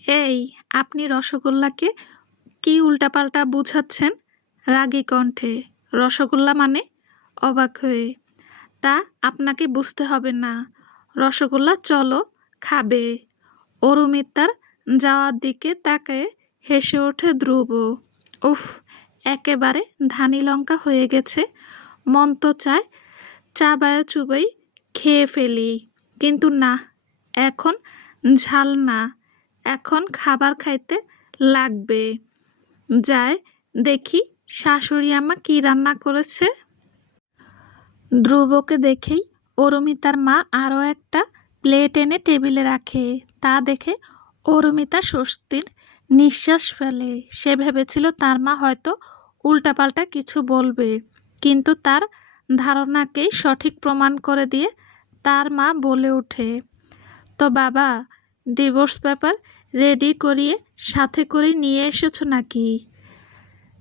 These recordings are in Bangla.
এই, আপনি রসগোল্লাকে কি উল্টাপাল্টা বুঝাচ্ছেন? রাগী কণ্ঠে। রসগোল্লা মানে? অবাক হয়ে। তা আপনাকে বুঝতে হবে না। রসগোল্লা চলো, খাবে। অরুমিতার যাওয়ার দিকে তাকায়ে হেসে ওঠে ধ্রুব। উফ, একেবারে ধানি লঙ্কা হয়ে গেছে। মন তো চায় চাবায় চুবাই খেয়ে ফেলি, কিন্তু না, এখন ঝাল না, এখন খাবার খাইতে লাগবে। যায় দেখি শাশুড়ি আমা কি রান্না করেছে। ধ্রুবকে দেখেই অরুমিতার মা আরও একটা প্লেট এনে টেবিলে রাখে। তা দেখে অরুমিতা স্বস্তির নিঃশ্বাস ফেলে। সে ভেবেছিল তার মা হয়তো উল্টাপাল্টা কিছু বলবে, কিন্তু তার ধারণাকেই সঠিক প্রমাণ করে দিয়ে তার মা বলে ওঠে, তো বাবা, ডিভোর্স পেপার রেডি করিয়ে সাথে করে নিয়ে এসেছো নাকি?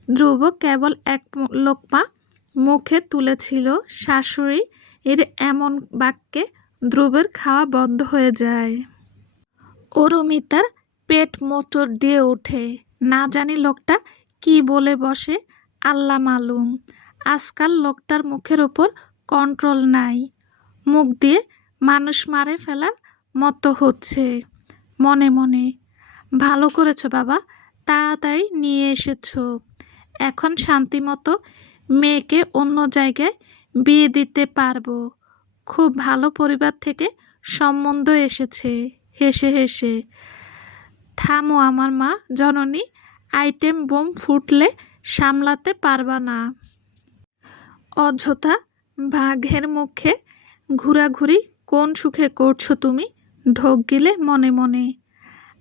ধ্রুব কেবল এক লোকমা মুখে তুলেছিল। শাশুড়ি এর এমন বাক্যে ধ্রুবের খাওয়া বন্ধ হয়ে যায়। অরুমিতার পেট মোচড় দিয়ে ওঠে। না জানি লোকটা কি বলে বসে, আল্লাহ মালুম। আজকাল লোকটার মুখের ওপর কন্ট্রোল নাই। মুখ দিয়ে মানুষ মারে ফেলার মতো হচ্ছে। মনে মনে, ভালো করেছো বাবা, তাড়াতাড়ি নিয়ে এসেছো। এখন শান্তিমতো মেয়েকে অন্য জায়গায় বিয়ে দিতে পারবো। খুব ভালো পরিবার থেকে সম্বন্ধ এসেছে। হেসে হেসে, থামো আমার মা জননী, আইটেম বোম ফুটলে সামলাতে পারবা না। অযথা বাঘের মুখে ঘোরাঘুরি কোন সুখে করছো তুমি? ঢোক গিলে মনে মনে।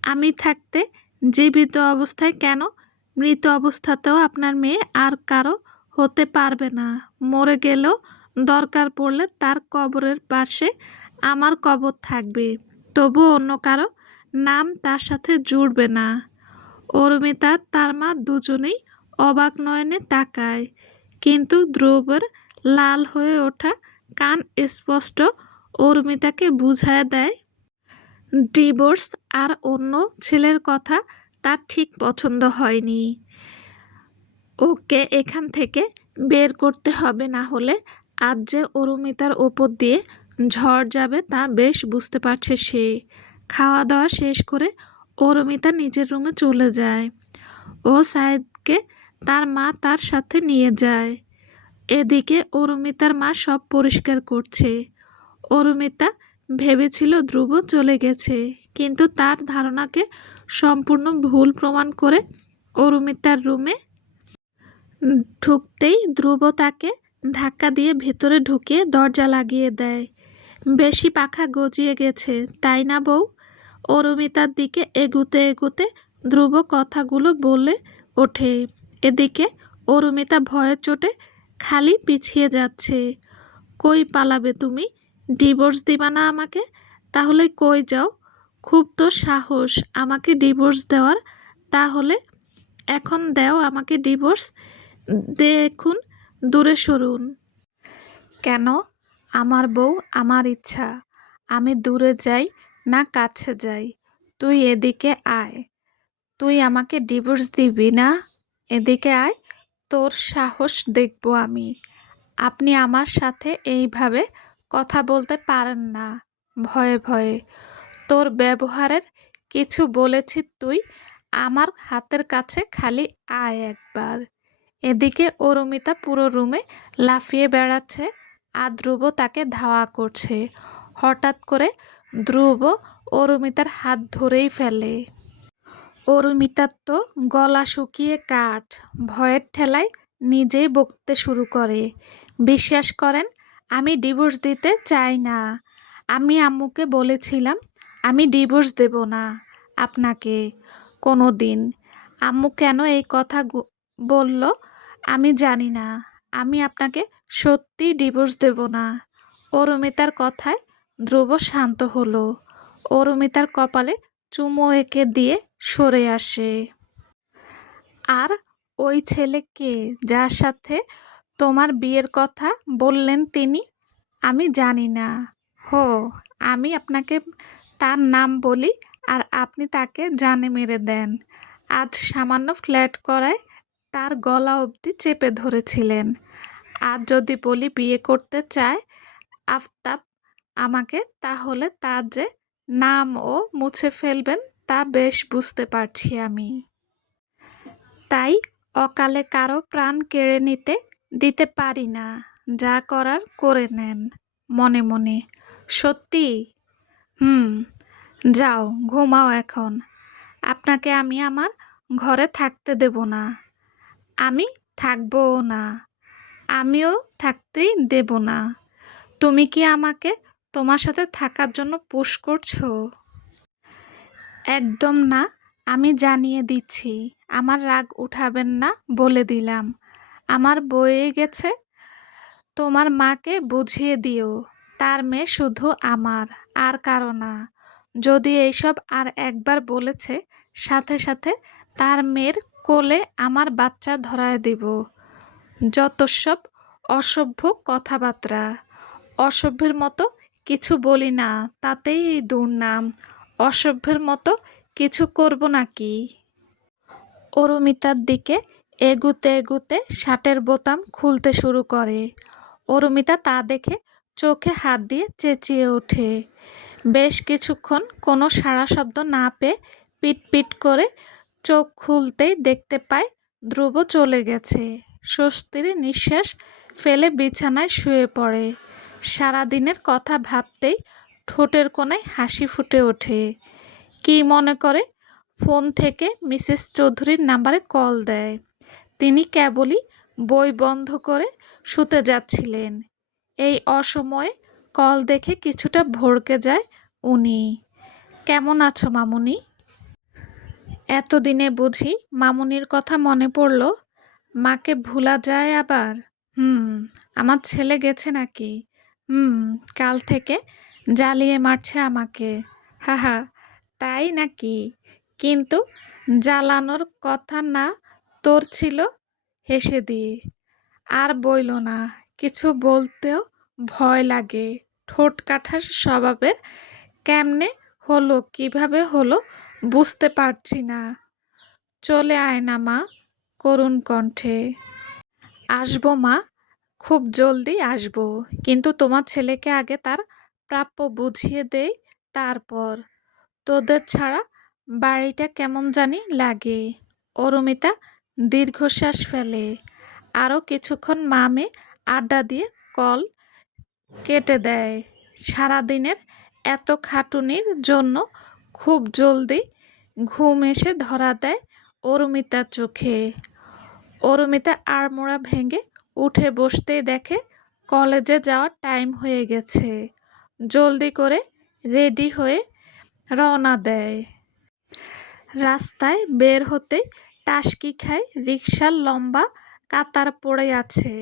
আমি থাকতে জীবিত অবস্থায় কেন, মৃত অবস্থাতেও আপনার মেয়ে আর কারো হতে পারবে না। মরে গেলেও দরকার পড়লে তার কবরের পাশে আমার কবর থাকবে, তবু অন্য কারো নাম তার সাথে জুড়বে না। অরুমিতা তার মা দুজনেই অবাক নয়নে তাকায়, কিন্তু ধ্রুবের লাল হয়ে ওঠা কান স্পষ্ট অরুমিতাকে বুঝায় দেয়, ডিভোর্স আর অন্য ছেলের কথা তার ঠিক পছন্দ হয়নি। ওকে এখান থেকে বের করতে হবে, না হলে আজ যে অরুমিতার ওপর দিয়ে ঝড় যাবে তা বেশ বুঝতে পারছে সে। খাওয়া দাওয়া শেষ করে অরুমিতা নিজের রুমে চলে যায়। ও সায়েদকে তার মা তার সাথে নিয়ে যায়। এদিকে অরুমিতার মা সব পরিষ্কার করছে। অরুমিতা ভেবেছিল ধ্রুব চলে গেছে, কিন্তু তার ধারণাকে সম্পূর্ণ ভুল প্রমাণ করে অরুমিতার রুমে ঢুকতেই ধ্রুব তাকে ধাক্কা দিয়ে ভেতরে ঢুকিয়ে দরজা লাগিয়ে দেয়। বেশি পাখা গজিয়ে গেছে, তাই না বউ? অরুমিতার দিকে এগুতে এগুতে ধ্রুব কথাগুলো বলে ওঠে। এদিকে অরুমিতা ভয়ের চোটে খালি পিছিয়ে যাচ্ছে। কই পালাবে তুমি? ডিভোর্স দিবা না আমাকে? তাহলে কই যাও? খুব তো সাহস আমাকে ডিভোর্স দেওয়ার। তাহলে এখন দেও আমাকে ডিভোর্স। দেখুন, দূরে সরুন। কেন? আমার বউ, আমার ইচ্ছা। আমি দূরে যাই না কাছে যাই, তুই এদিকে আয়। তুই আমাকে ডিভোর্স দিবি না? এদিকে আয়, তোর সাহস দেখব আমি। আপনি আমার সাথে এইভাবে কথা বলতে পারেন না, ভয়ে ভয়ে। তোর ব্যবহারের কিছু বলেছি তুই? আমার হাতের কাছে খালি আয় একবার। এদিকে অরুমিতা পুরো রুমে লাফিয়ে বেড়াচ্ছে আর ধ্রুব তাকে ধাওয়া করছে। হঠাৎ করে ধ্রুব অরুমিতার হাত ধরেই ফেলে। অরুমিতার তো গলা শুকিয়ে কাঠ। ভয়ের ঠেলায় নিজেই বকতে শুরু করে, বিশ্বাস করেন, আমি ডিভোর্স দিতে চাই না। আমি আম্মুকে বলেছিলাম আমি ডিভোর্স দেব না আপনাকে কোনো দিন। আম্মু কেন এই কথা বলল আমি জানি না। আমি আপনাকে সত্যি ডিভোর্স দেব না। অরুমিতার কথায় ধ্রুব শান্ত হলো। অরুমিতার কপালে চুমো এঁকে দিয়ে সরে আসে। আর ওই ছেলে কে, যার সাথে তোমার বিয়ের কথা বললেন তিনি? আমি জানি না। হো, আমি আপনাকে তার নাম বলি আর আপনি তাকে জানে মেরে দেন। আজ সামান্য ফ্ল্যাট করায় তার গলা অবধি চেপে ধরেছিলেন। আজ যদি বলি বিয়ে করতে চায় আফতাব আমাকে, তাহলে তার যে নামও মুছে ফেলবেন তা বেশ বুঝতে পারছি আমি। তাই অকালে কারো প্রাণ কেড়ে দিতে পারি না। যা করার করে নেন মনে মনে। সত্যি? যাও ঘুমাও এখন। আপনাকে আমি আমার ঘরে থাকতে দেব না। আমি থাকবও না। আমিও থাকতেই দেব না। তুমি কি আমাকে তোমার সাথে থাকার জন্য পুশ করছো? একদম না। আমি জানিয়ে দিচ্ছি, আমার রাগ উঠাবেন না বলে দিলাম। আমার বয়ে গেছে। তোমার মাকে বুঝিয়ে দিও তার মেয়ে শুধু আমার, আর কারো না। যদি এইসব আর একবার বলেছে, সাথে সাথে তার মেয়ের কোলে আমার বাচ্চা ধরায় দিব। যত সব অসভ্য কথাবার্তা। অসভ্যের মতো কিছু বলি না, তাতেই এই দুর্নাম। অসভ্যের মতো কিছু করব নাকি? অরুমিতার দিকে এগুতে এগুতে শার্টের বোতাম খুলতে শুরু করে। অরুমিতা তা দেখে চোখে হাত দিয়ে চেঁচিয়ে ওঠে। বেশ কিছুক্ষণ কোনো সাড়া শব্দ না পেয়ে পিট পিট করে চোখ খুলতেই দেখতে পায় ধ্রুব চলে গেছে। স্বস্তির নিঃশ্বাস ফেলে বিছানায় শুয়ে পড়ে। সারাদিনের কথা ভাবতেই ঠোঁটের কোণায় হাসি ফুটে ওঠে। কি মনে করে ফোন থেকে মিসেস চৌধুরীর নাম্বারে কল দেয়। তিনি কেবলই বই বন্ধ করে শুতে যাচ্ছিলেন। এই অসময়ে কল দেখে কিছুটা ভড়কে যায় উনি। কেমন আছো মামুনি? এতদিনে বুঝি মামুনির কথা মনে পড়ল? মাকে ভোলা যায় আবার? আমার ছেলে গেছে নাকি? কাল থেকে জ্বালিয়ে মারছে আমাকে। হাহা, তাই নাকি? কিন্তু জ্বালানোর কথা না তোর ছিল? হেসে দিয়ে। আর বইল না, কিছু বলতেও ভয় লাগে। ঠোঁট কাটা স্বভাবের। কেমনে হলো, কিভাবে হলো বুঝতে পারছি না। চলে আয় না মা, করুণ কণ্ঠে। আসবো মা, খুব জলদি আসবো, কিন্তু তোমার ছেলেকে আগে তার প্রাপ্য বুঝিয়ে দেই, তারপর। তোদের ছাড়া বাড়িটা কেমন জানি লাগে। অরুমিতা দীর্ঘশ্বাস ফেলে। আরও কিছুক্ষণ মামে আড্ডা দিয়ে কল কেটে দেয়। সারাদিনের এত খাটুনির জন্য খুব জলদি ঘুম এসে ধরা দেয় অরুমিতার চোখে। অরুমিতা আড়মোড়া ভেঙে উঠে বসতেই দেখে কলেজে যাওয়ার টাইম হয়ে গেছে। জলদি করে রেডি হয়ে রওনা দেয়। রাস্তায় বের হতেই টাসকি খায় রিকশার লম্বা কাতার পড়ে আছে।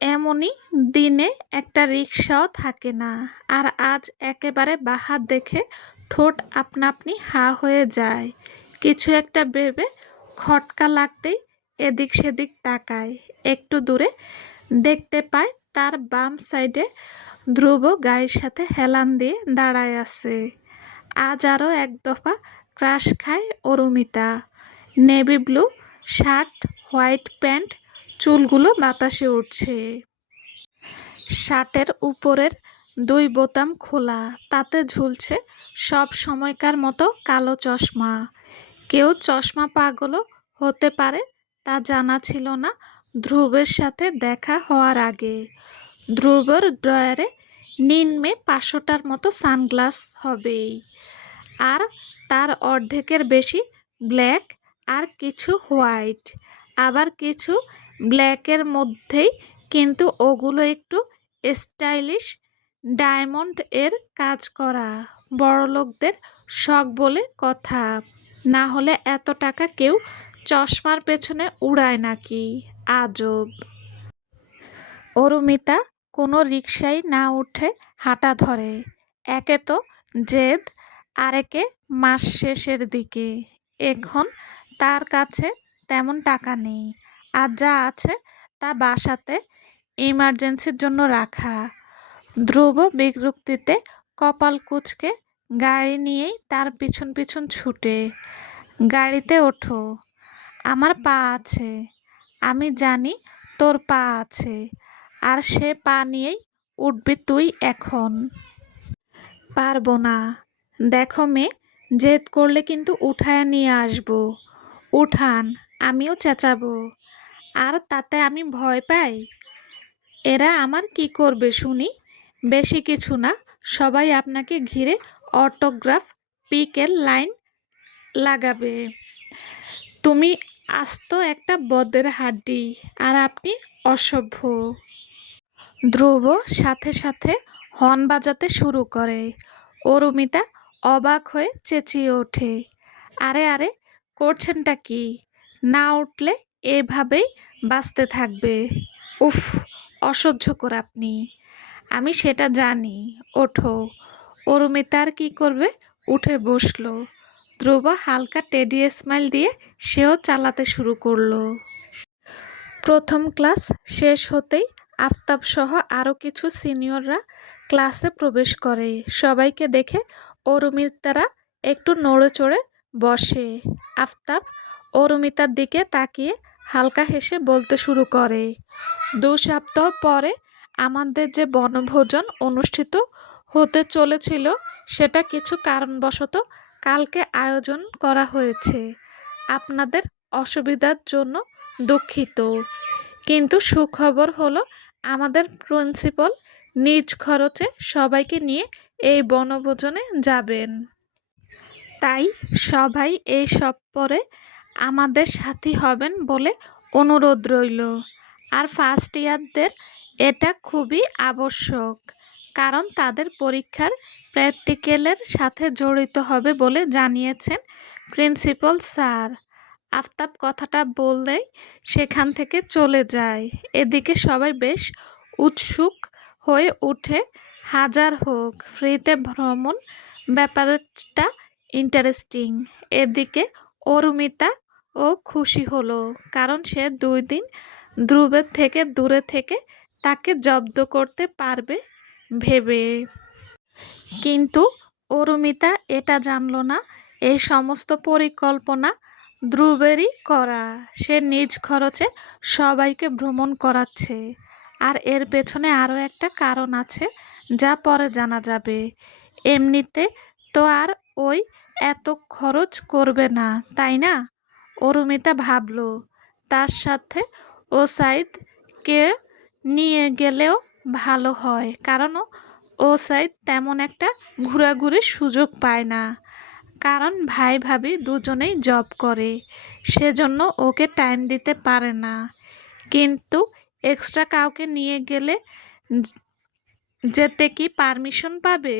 এমনই দিনে একটা রিকশাও থাকে না। আর আজ একেবারে বাহার দেখে ঠোঁট আপনা আপনি হা হয়ে যায়। কিছু একটা ভেবে খটকা লাগতেই এদিক সেদিক তাকায়। একটু দূরে দেখতে পায় তার বাম সাইডে ধ্রুব গাড়ির সাথে হেলান দিয়ে দাঁড়ায় আছে। আজ আরও এক দফা ক্রাশ খায় Arumita. Navy blue shirt, white pant, চুলগুলো বাতাসে উঠছে। শার্টের উপরের 2 বোতাম খোলা, তাতে ঝুলছে সব সময়কার মতো কালো চশমা। কেউ চশমা পাগলও হতে পারে তা জানা ছিল না ধ্রুবের সাথে দেখা হওয়ার আগে। ধ্রুবর ড্রয়ারে নিম্নে 500টার মতো সানগ্লাস হবেই, আর তার অর্ধেকের বেশি ব্ল্যাক আর কিছু হোয়াইট, আবার কিছু ব্ল্যাকের মধ্যেই, কিন্তু ওগুলো একটু স্টাইলিশ, ডায়মন্ড এর কাজ করা। বড়লোকদের শখ বলে কথা, না হলে এত টাকা কেউ চশমার পেছনে উড়ায় নাকি? আজব। অরুমিতা কোনো রিকশায় না উঠে হাঁটা ধরে। একে তো জেদ, আরেকে মাস শেষের দিকে। এখন তার কাছে তেমন টাকা নেই, আর যা আছে তা বাসাতে ইমার্জেন্সির জন্য রাখা। ধ্রুব বিরক্তিতে কপাল কুঁচকে গাড়ি নিয়েই তার পিছন পিছন ছুটে। গাড়িতে ওঠো, আমার পা আছে, আমি জানি তোর পা আছে, আর সে পা নিয়েই উঠবি তুই এখন। পারবো না। দেখো মেয়ে, জেদ করলে কিন্তু উঠায় নিয়ে আসবো। উঠান, আমিও চেঁচাবো। আর তাতে আমি ভয় পাই? এরা আমার কি করবে শুনি? বেশি কিছু না, সবাই আপনাকে ঘিরে অটোগ্রাফ পিকের লাইন লাগাবে। তুমি আস্ত একটা বদের হাড্ডি, আর আপনি অসভ্য। ধ্রুব সাথে সাথে হর্ন বাজাতে শুরু করে। অরুমিতা অবাক হয়ে চেঁচিয়ে ওঠে, আরে আরে, করছেনটা কি? না উঠলে এভাবেই বাঁচতে থাকবে। উফ, অসহ্যকর আপনি। আমি সেটা জানি। ওঠো। অরুমিতা আর কি করবে, উঠে বসলো। ধ্রুব হালকা টেডি স্মাইল দিয়ে সেও চালাতে শুরু করলো। প্রথম ক্লাস শেষ হতেই আফতাব সহ আরও কিছু সিনিয়ররা ক্লাসে প্রবেশ করে। সবাইকে দেখে অরুমিতারা একটু নড়ে চড়ে বসে। আফতাব অরুমিতার দিকে তাকিয়ে হালকা হেসে বলতে শুরু করে, 2 সপ্তাহ পরে আমাদের যে বনভোজন অনুষ্ঠিত হতে চলেছিল সেটা কিছু কারণবশত কালকে আয়োজন করা হয়েছে। আপনাদের অসুবিধার জন্য দুঃখিত, কিন্তু সুখবর হলো আমাদের প্রিন্সিপাল নিজ খরচে সবাইকে নিয়ে এই বনভোজনে যাবেন। তাই সবাই এই সফরে আমাদের সাথী হবেন বলে অনুরোধ রইল। আর ফার্স্ট ইয়ারদের এটা খুবই আবশ্যক, কারণ তাদের পরীক্ষার প্র্যাকটিক্যালের সাথে জড়িত হবে বলে জানিয়েছেন প্রিন্সিপাল স্যার। আফতাব কথাটা বললেই সেখান থেকে চলে যায়। এদিকে সবাই বেশ উৎসুক হয়ে উঠে। হাজার হোক, ফ্রিতে ভ্রমণ, ব্যাপারটা ইন্টারেস্টিং। এদিকে অরুমিতা ও খুশি হলো, কারণ সে 2 দিন ধ্রুবের থেকে দূরে থেকে তাকে জব্দ করতে পারবে ভেবে। কিন্তু অরুমিতা এটা জানলো না এই সমস্ত পরিকল্পনা ধ্রুবেরই করা। সে নিজ খরচে সবাইকে ভ্রমণ করাচ্ছে। আর এর পেছনে আরও একটা কারণ আছে, যা পরে জানা যাবে। এমনিতে তো আর ওই এত খরচ করবে না, তাই না? অরুমিতা ভাবল। তার সাথে ওসাইদকে নিয়ে গেলেও ভালো হয়, কারণ ওসাইদ তেমন একটা ঘোরাঘুরির সুযোগ পায় না, কারণ ভাই ভাবি দুজনেই জব করে, সেজন্য ওকে টাইম দিতে পারে না। কিন্তু এক্সট্রা কাউকে নিয়ে গেলে যেতে কি পারমিশন পাবে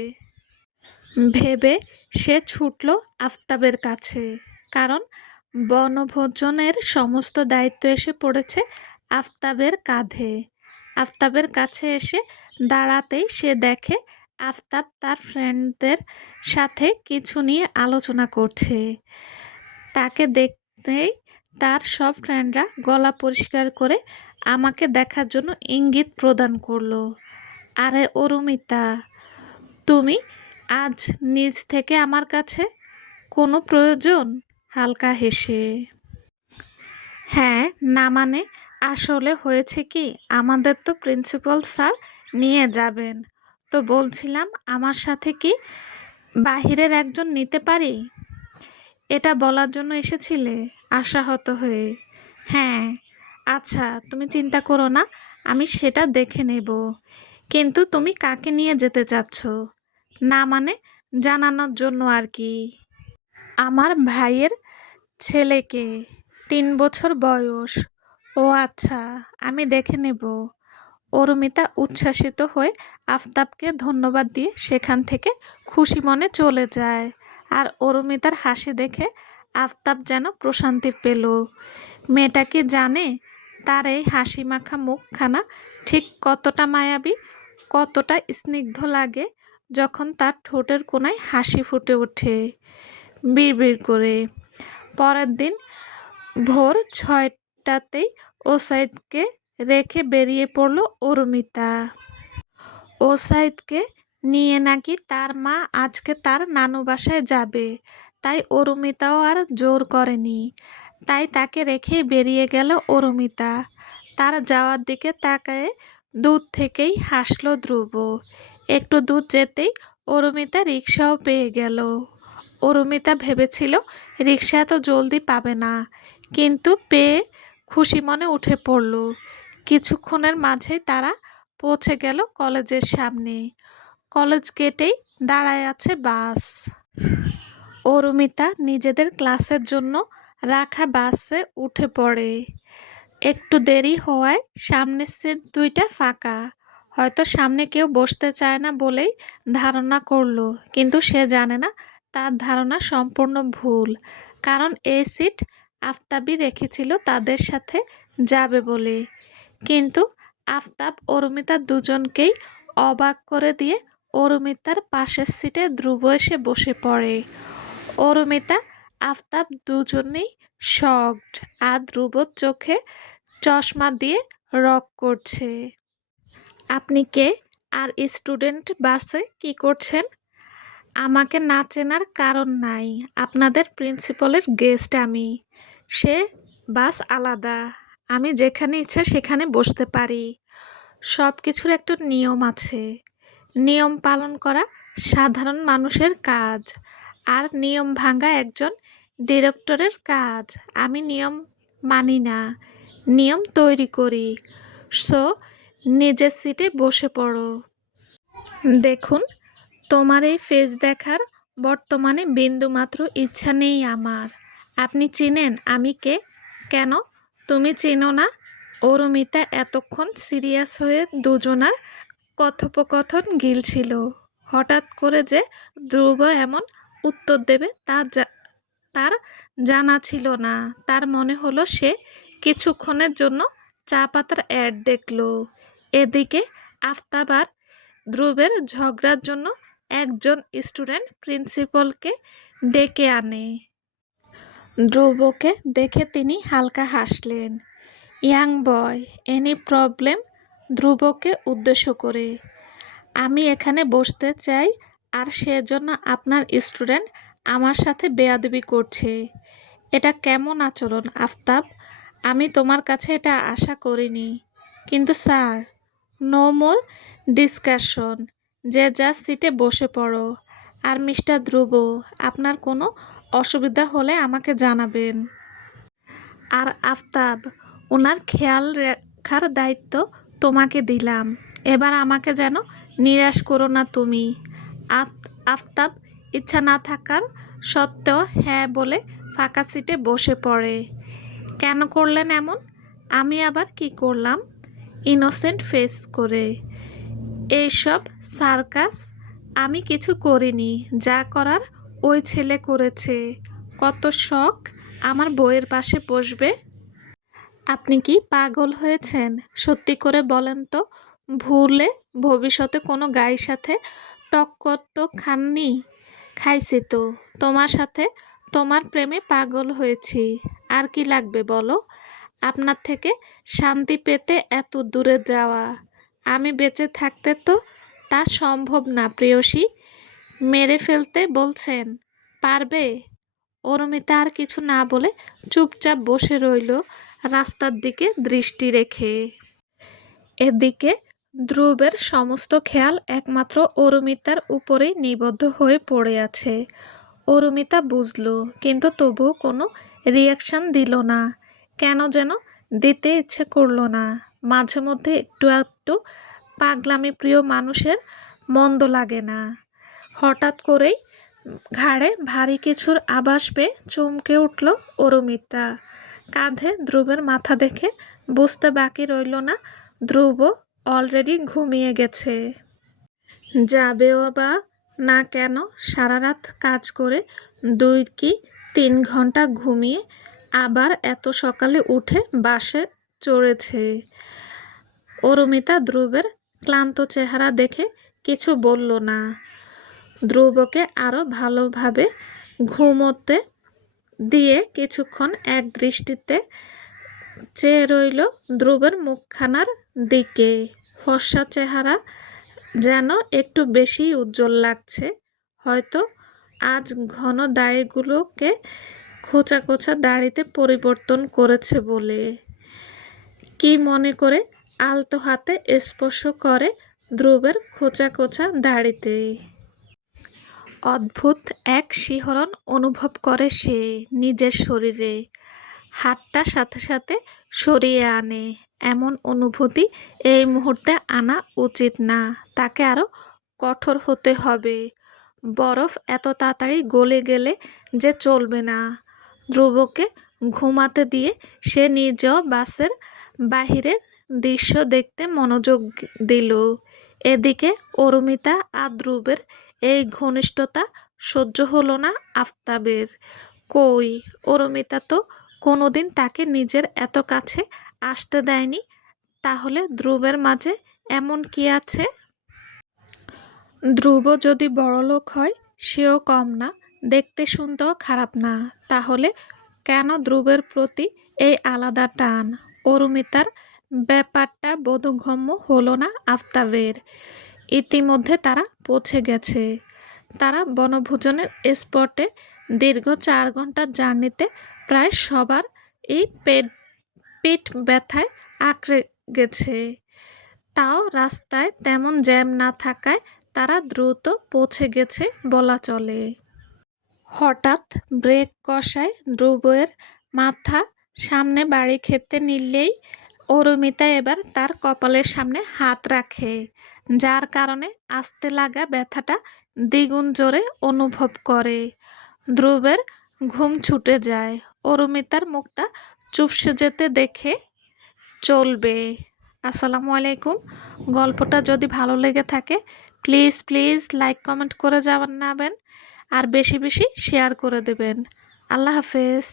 ভেবে সে ছুটল আফতাবের কাছে, কারণ বনভোজনের সমস্ত দায়িত্ব এসে পড়েছে আফতাবের কাঁধে। আফতাবের কাছে এসে দাঁড়াতেই সে দেখে আফতাব তার ফ্রেন্ডদের সাথে কিছু নিয়ে আলোচনা করছে। তাকে দেখতেই তার সব ফ্রেন্ডরা গলা পরিষ্কার করে আমাকে দেখার জন্য ইঙ্গিত প্রদান করলো। আরে অরুমিতা, তুমি আজ নিজ থেকে আমার কাছে কোনো প্রয়োজন? হালকা হেসে। হ্যাঁ, না মানে আসলে হয়েছে কি, আমাদের তো প্রিন্সিপাল স্যার নিয়ে যাবেন, তো বলছিলাম আমার সাথে কি বাহিরের একজন নিতে পারি? এটা বলার জন্য এসেছিলে আশাহত হয়ে? হ্যাঁ। আচ্ছা, তুমি চিন্তা করো না, আমি সেটা দেখে নেব। কিন্তু তুমি কাকে নিয়ে যেতে চাচ্ছ? না মানে জানানোর জন্য আর কি। আমার ভাইয়ের ছেলেকে, 3 বছর বয়স। ও আচ্ছা, আমি দেখে নেব। অরুমিতা উচ্ছ্বাসিত হয়ে আফতাবকে ধন্যবাদ দিয়ে সেখান থেকে খুশি মনে চলে যায়। আর অরুমিতার হাসি দেখে আফতাব যেন প্রশান্তি পেল। মেয়েটা কি জানে তার এই হাসি মাখা মুখখানা ঠিক কতটা মায়াবী, কতটা স্নিগ্ধ লাগে যখন তার ঠোঁটের কোণায় হাসি ফুটে ওঠে বিড়বিড় করে। পরের দিন ভোর 6টাতেই ওসাইদকে রেখে বেরিয়ে পড়ল অরুমিতা। ওসাইদকে নিয়ে নাকি তার মা আজকে তার নানু বাসায় যাবে, তাই অরুমিতাও আর জোর করেনি। তাই তাকে রেখে বেরিয়ে গেল অরুমিতা। তার যাওয়ার দিকে তাকায়ে দূর থেকেই হাসলো ধ্রুব। একটু দূর যেতেই অরুমিতা রিকশাও পেয়ে গেল। অরুমিতা ভেবেছিল রিকশা এত জলদি পাবে না, কিন্তু পেয়ে খুশি মনে উঠে পড়ল। কিছুক্ষণের মাঝেই তারা পৌঁছে গেল কলেজের সামনে। কলেজ গেটেই দাঁড়ায় আছে বাস। অরুমিতা নিজেদের ক্লাসের জন্য রাখা বাসে উঠে পড়ে। একটু দেরি হওয়ায় সামনের সিট দুইটা ফাঁকা। হয়তো সামনে কেউ বসতে চায় না বলেই ধারণা করলো, কিন্তু সে জানে না তার ধারণা সম্পূর্ণ ভুল। কারণ এই সিট আফতাবই রেখেছিল তাদের সাথে যাবে বলে। কিন্তু আফতাব অরুমিতা দুজনকেই অবাক করে দিয়ে অরুমিতার পাশের সিটে ধ্রুব এসে বসে পড়ে। অরুমিতা আফতাব দুজনেই শকড, আর ধ্রুবর চোখে চশমা দিয়ে রক করছে। আপনি কে? আর স্টুডেন্ট বাসে কি করছেন? আমাকে না চেনার কারণ নাই, আপনাদের প্রিন্সিপালের গেস্ট আমি। সে বাস আলাদা, আমি যেখানে ইচ্ছা সেখানে বসতে পারি। সব কিছুর একটা নিয়ম আছে, নিয়ম পালন করা সাধারণ মানুষের কাজ, আর নিয়ম ভাঙা একজন ডিরেক্টরের কাজ। আমি নিয়ম মানি না, নিয়ম তৈরি করি। সো নিজের সিটে বসে পড়ো। দেখুন, তোমার এই ফেস দেখার বর্তমানে বিন্দুমাত্র ইচ্ছা নেই আমার। আপনি চিনেন আমি কে? কেন তুমি চিনো না? অরুমিতা এতক্ষণ সিরিয়াস হয়ে দুজনার কথোপকথন গিলছিল। হঠাৎ করে যে ধ্রুব এমন উত্তর দেবে তার জানা ছিল না। তার মনে হলো সে কিছুক্ষণের জন্য চা পাতার অ্যাড দেখল। এদিকে আফতাব আর ধ্রুবের ঝগড়ার জন্য একজন স্টুডেন্ট প্রিন্সিপালকে ডেকে আনে। ধ্রুবকে দেখে তিনি হালকা হাসলেন। Young boy, any problem? ধ্রুবকে উদ্দেশ্য করে। আমি এখানে বসতে চাই, আর সেজন্য আপনার স্টুডেন্ট আমার সাথে বেয়াদবি করছে। এটা কেমন আচরণ আফতাব? আমি তোমার কাছে এটা আশা করিনি। কিন্তু স্যার, নো মোর ডিসকাশন। যে যা সিটে বসে পড়ো। আর মিস্টার ধ্রুব, আপনার কোনো অসুবিধা হলে আমাকে জানাবেন। আর আফতাব, ওনার খেয়াল রাখার দায়িত্ব তোমাকে দিলাম। এবার আমাকে যেন নিরাশ করো না তুমি। আফতাব ইচ্ছা না থাকার সত্ত্বেও হ্যাঁ বলে ফাঁকা সিটে বসে পড়ে। কেন করলেন এমন? আমি আবার কি করলাম? ইনোসেন্ট ফেস করে। এইসব সার্কাস আমি কিছু করিনি, যা করার ওই ছেলে করেছে। কত শখ আমার বইয়ের পাশে বসবে। আপনি কি পাগল হয়েছেন? সত্যি করে বলেন তো, ভুলে ভবিষ্যতে কোনো গায়ের সাথে টক্কর তো খাননি? খাইছি তো, তোমার সাথে, তোমার প্রেমে পাগল হয়েছি। আর কি লাগবে বলো? আপনার থেকে শান্তি পেতে এত দূরে যাওয়া। আমি বেঁচে থাকতে তো তা সম্ভব না প্রেয়সী। মেরে ফেলতে বলছেন? পারবে? অরুমিতা আর কিছু না বলে চুপচাপ বসে রইল, রাস্তার দিকে দৃষ্টি রেখে। এদিকে ধ্রুবের সমস্ত খেয়াল একমাত্র অরুমিতার উপরেই নিবদ্ধ হয়ে পড়ে আছে। অরুমিতা বুঝল, কিন্তু তবুও কোনো রিয়াকশন দিল না। কেন যেন দিতে ইচ্ছে করল না। মাঝে মধ্যে একটু একটু পাগলামি প্রিয় মানুষের মন্দ লাগে না। হঠাৎ করেই ঘাড়ে ভারী কিছুর আভাস পেয়ে চমকে উঠল অরুমিতা। কাঁধে ধ্রুবের মাথা দেখে বুঝতে বাকি রইল না ধ্রুব অলরেডি ঘুমিয়ে গেছে। যাবেও বা না কেন? সারা রাত কাজ করে 2 কি 3 ঘন্টা ঘুমিয়ে আবার এত সকালে উঠে বাসে চড়েছে। অরুমিতা ধ্রুবের ক্লান্ত চেহারা দেখে কিছু বলল না। ধ্রুবকে আরও ভালোভাবে ঘুমোতে দিয়ে কিছুক্ষণ এক দৃষ্টিতে চেয়ে রইল ধ্রুবের মুখখানার দিকে। ফর্সা চেহারা, যেন একটু বেশি উজ্জ্বল লাগছে। হয়তো আজ ঘন দাড়িগুলোকে খোঁচা খোঁচা দাড়িতে পরিবর্তন করেছে বলে। কি মনে করে আলতো হাতে স্পর্শ করে ধ্রুবের খোঁচা খোঁচা দাড়িতে। অদ্ভুত এক শিহরণ অনুভব করে সে নিজের শরীরে। হাতটা সাথে সাথে সরিয়ে আনে। এমন অনুভূতি এই মুহূর্তে আনা উচিত না, তাকে আরও কঠোর হতে হবে। বরফ এত তাড়াতাড়ি গলে গেলে যে চলবে না। ধ্রুবকে ঘুমাতে দিয়ে সে নিজেও বাসের বাহিরের দৃশ্য দেখতে মনোযোগ দিল। এদিকে অরুমিতা আর ধ্রুবের এই ঘনিষ্ঠতা সহ্য হলো না আফতাবের। কই, অরুমিতা তো কোনোদিন তাকে নিজের এত কাছে আসতে দেয়নি। তাহলে ধ্রুবের মাঝে এমন কি আছে? ধ্রুব যদি বড়লোক হয় সেও কম না, দেখতে শুনতেও খারাপ না। তাহলে কেন ধ্রুবের প্রতি এই আলাদা টান? অরুমিতার ব্যাপারটা বোধগম্য হলো না আফতাবের। ইতিমধ্যে তারা পৌঁছে গেছে। তারা বনভোজনের স্পটে। দীর্ঘ 4 ঘন্টার জার্নিতে প্রায় সবার এই পিঠ ব্যথায় আঁকড়ে গেছে। তাও রাস্তায় তেমন জ্যাম না থাকায় তারা দ্রুত পৌঁছে গেছে বলা চলে। হঠাৎ ব্রেক কষায় ধ্রুবের মাথা সামনে বাড়ি খেতে নিলেই অরুমিতা এবার তার কপালের সামনে হাত রাখে, যার কারণে আসতে লাগা ব্যথাটা দ্বিগুণ জোরে অনুভব করে। ধ্রুবের ঘুম ছুটে যায়। অরুমিতার মুখটা চুপসে যেতে দেখে চলবে। আসসালামু আলাইকুম। গল্পটা যদি ভালো লেগে থাকে প্লিজ প্লিজ লাইক কমেন্ট করে জানাবেন আর বেশি বেশি শেয়ার করে দেবেন। আল্লাহ হাফেজ।